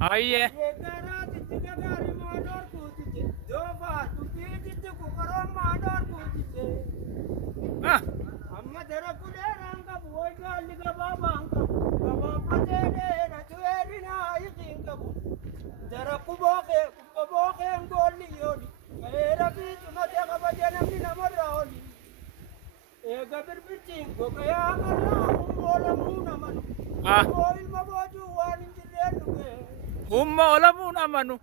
Aye. Ah. Ah. Humma olamuun amanu.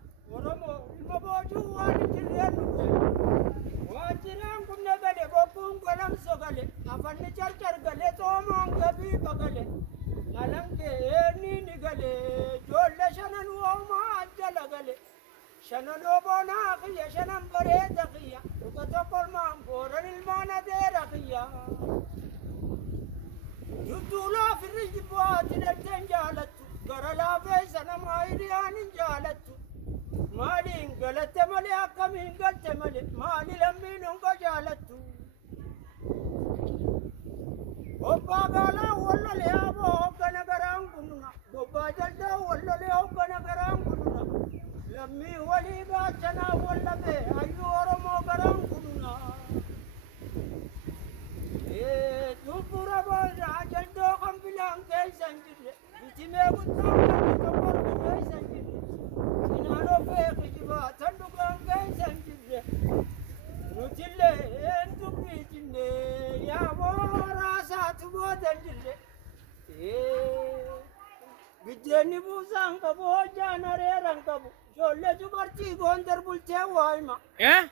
Eh?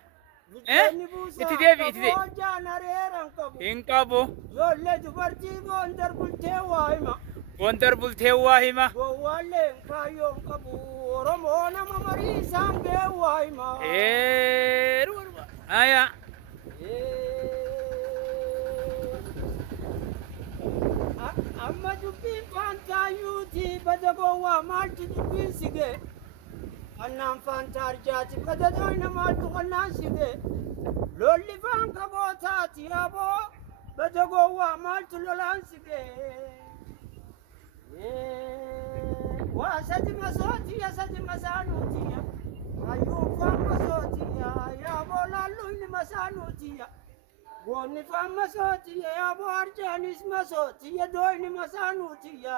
Eh? Iti devi, iti devi. Hinqabu. Gondar bultee waa hima. Aya. Amma dubbiin faantaayyuuti bada gowwaa maaltu dubbiin sige annaan faantaa arjaati bada doyna maaltu qonnaan sige lolli faanka gootaati yaaboo bada gowwaa maaltu lolaan sige waa sadi masootiya sadi masaanuutiya hayyuun faan masootiya yaaboo laalluunni masaanuutiya Gonni famma sotiya ya borjanis masotiya doyni masanutiya.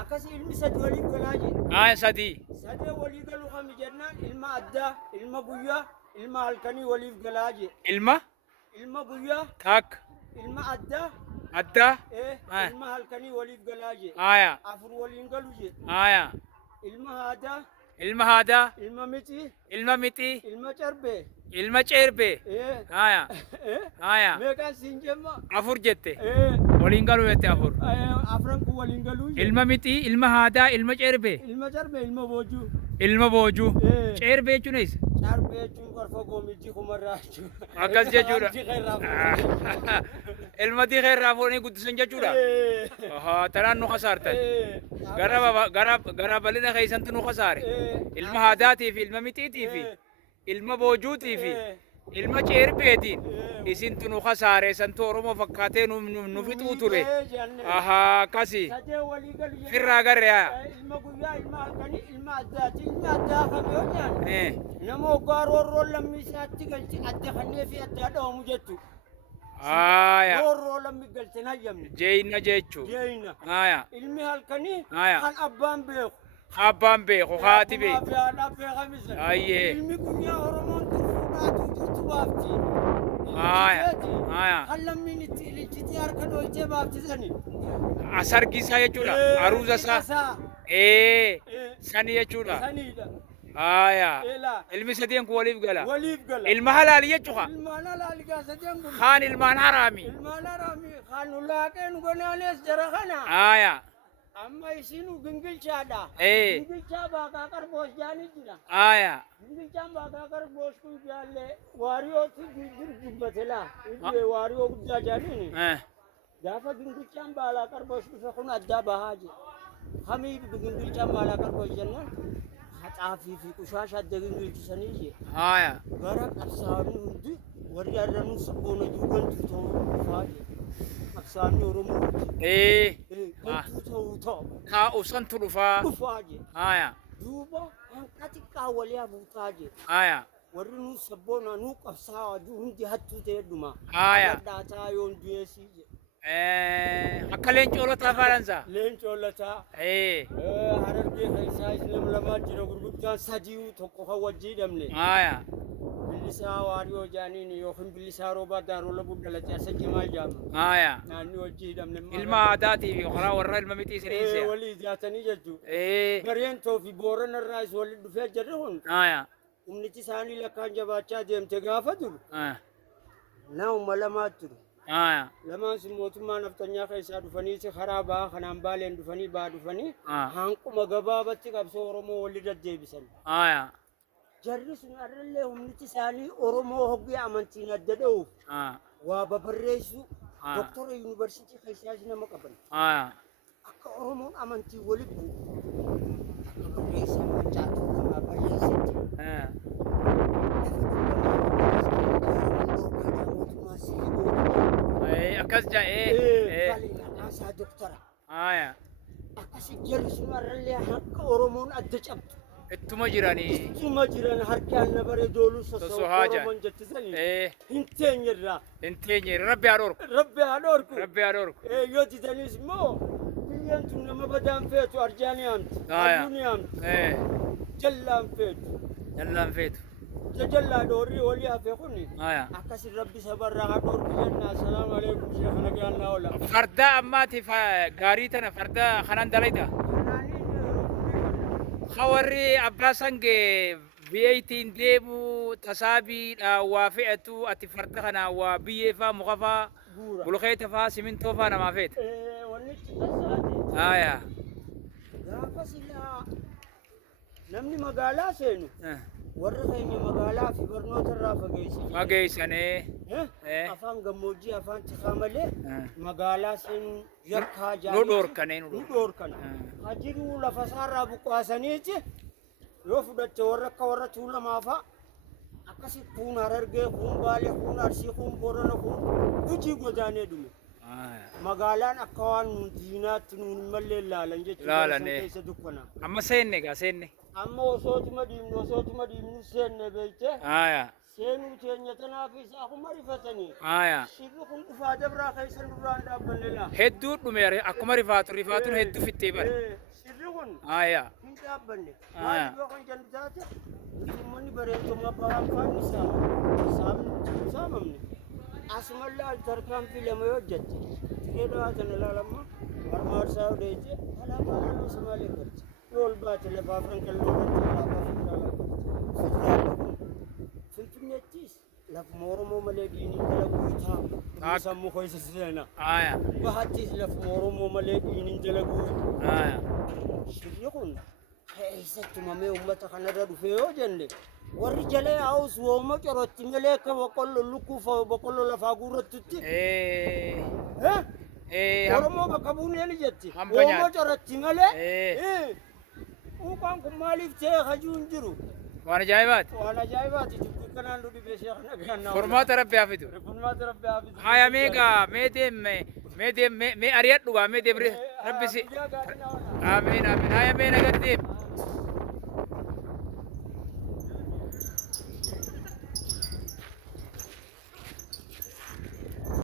Akasi ilmi sadi wali galaji. Sadi. Sadi wali galu khami janna ilma adda, ilma guya, ilma halkani wali galaji. Ilma? Ilma guya. Tak. Ilma adda. Adda? Ilma halkani wali galaji. Aya. Afur wali galuje. Aya. Ilma hada. Ilma hada. Ilma miti. Ilma miti. Ilma charbe. Ilma cerbe. Aya. Aya. Meeqaan siin jemma? Afur jette. Waliin galuu jette afur. Afran kun waliin galuu jette. Ilma miti, ilma haadaa, ilma cerbe. Ilma charbe, ilma boojuu. Ilma boojuu. Cerbe jechuun eessa? Charbe jechuun qarfa goomijji kumarraa jechuudha. Akkas jechuudha. Ilma diqeerraa foonii guddisan jechuudha. Tanaan nu kasaartan. Gara bal'ina keessantu nu kasaare. Ilma haadaatii fi ilma mitiitii fi ilma boojuutii fi ilma ceerbeetiin isintu nu kasaare santu Oromoo fakkaatee nu fixuu ture. Akkasi. Firraa garee. Ilma guyyaa ilma halkanii ilma addaati. Ilma addaa kam yoo nyaanne nama hoggaa roorroo lammii isaatti galchi adda kannee fi addaa dhawamu jechuudha. Roorroo lammii galchin hayyamne. Jeeyina jechuun. Jeeyina. Ilmi halkanii kan abbaan beeku. Abbaan beeku haati beeku. Ayyee. Ilmi guyyaa Oromoon turfuudhaatu jirtu baafti. Kan lammiin itti ililchitee harka dhoolchee baafti sani. Asargisaa jechuudha. Aruuza isaa. Sani jechuudha. Sanidha. Ilmi sadeen kun waliif gala. Waliif gala. Ilma halaali jechuudha. Ilmaan halaali gaa sadeen kun. Kaan ilmaan haraami. Ilmaan haraami. Kan ulaaqeen gonaanes jara kana. Amma isinu gingilchaadha. Gingilchaa baaqaa qarboos jaani jira. Gingilchaan baaqaa qarboos kun jaalle waariyootti dubbate laa. Waariyoo guddaa jaaniini. Gaafa gingilchaan baalaa qarboos dhufe kun addaa bahaa jira. Hamii gingilchaan baalaa qarboos jennaan haxaafii fi qushaasha adda gingilchisanii jira. Gara qabsaa'anii hundi ورجع لنا سبونا جوجل توتو فاجي أكساني ورمو إيه توتو توتو ها وصنت رفا فاجي آية دوبا أنكتك أولياء بوتاجي آية ورنو سبونا نو قفصا جوهم دي هتو تيدما آية داتا يون ديسي أكلين جولتا فرنسا لين جولتا إيه هررجي خيسايس لما جرو غرغدان سجيو توكو وجي دمني آية بلسا واريو جانيني يوخن بلسا روبا دارو لبو دلتا سجما جام آية ناني وجي دمني ilma aadaati fi karaa warra ilma mixii siriinse ولي ذاتني ججو ee غرين تو في بورن الرايس ولي دفع جرهون aya umniti saani lakkaan jabaachaa deemte gaafa turu naa'uma lamaa turu aya lamaan sun mootummaa naftanyaa keessaa dhufaniiti karaa ba'aa kanaan baaleen dhufanii ba'aa dhufanii hanquma gabaabatti qabsoo oromoo walli deddeebisan aya jarri sun arrillee humniti isaanii oromoo hoggee amantiin adda dha'uuf waa babarreessu doktora yuunivarsiitii keessaas nama qaban akka oromoon amantii walitti bu'u akka barreessan mancaatu namaa barreessatti akkas jae asa doktora aya akasi jarri sun arrillee akka oromoon adda cabdu ittuma jirani ittuma jiran harkaan na bare doolu sosohaa oromoon jettisanii hinteenyirraa inteenye rabbi adorku rabbi adorku yoo titanis moo biyyan tun nama badaan feetu arjaanii hamti ayyuuni hamti jallaan feetu jallaa dhoorri walii hafe kuni akkasi rabbi sabarraa hadhoorku jenna assalaamu alaikum sheekh nagaannaa ola farda ammaati gaarii tana farda kanan dalayta خوري أباسنج بيتين ديبو تسابي وافئتو أتفرتخنا وبيفا مغفا بلوخيت فا سمنتو فا نما فيت آية نمني مقالا سينو ورخيني مقالا في برنوت الرافة قيسي أفان قموجي أفان تخاملي مقالا سينو يركا جاني ندور كني هجروا لفسارة بقاسانيتي يوفدت ورقة ورطولة مافا أكسي كون هررجي كون بالي كون أرسي كون بورنا كون بجي قداني دومي مقالان أكوان دينات نون ملي لالنجي لالني أما سيني أما وصوت مديم سيني بيتي سينو تينيتنا في ساقو مريفتني سيبكم إفادة برا خيسن بران دابن لله هدو نمير أكو مريفاتو هدو في التيبر سيبكم من دابن لله ما يبقون جنبتاته مني بريتو ما بارم فاني ساممني أسم الله التركام في لما يوجد تكيدو هاتنا لالما مرمار ساو ديجي ألا بارلو سمالي كرت يول بات لفافرن كاللوغة فلفنيتيس لف مورمو مليديني تلقويتها بسمو خويس السنة بحتيس لف مورمو مليديني تلقويتها شريقون حيثت ممي أمتا خنرد فيو جنلي ورجالي عاوز وما جرت مليك وقل لكوفا وقل لفاقورة تتي ورمو بكبوني لجتي وما جرت مليك وكان كمالي فتاة خجون جرو وانا جايبات كنان لودي بشيخ نغانا فرمات ربي حافظو هاي ميغا ميدم مي اريات لغا ميدم ربي سي آمين هاي مينا قديم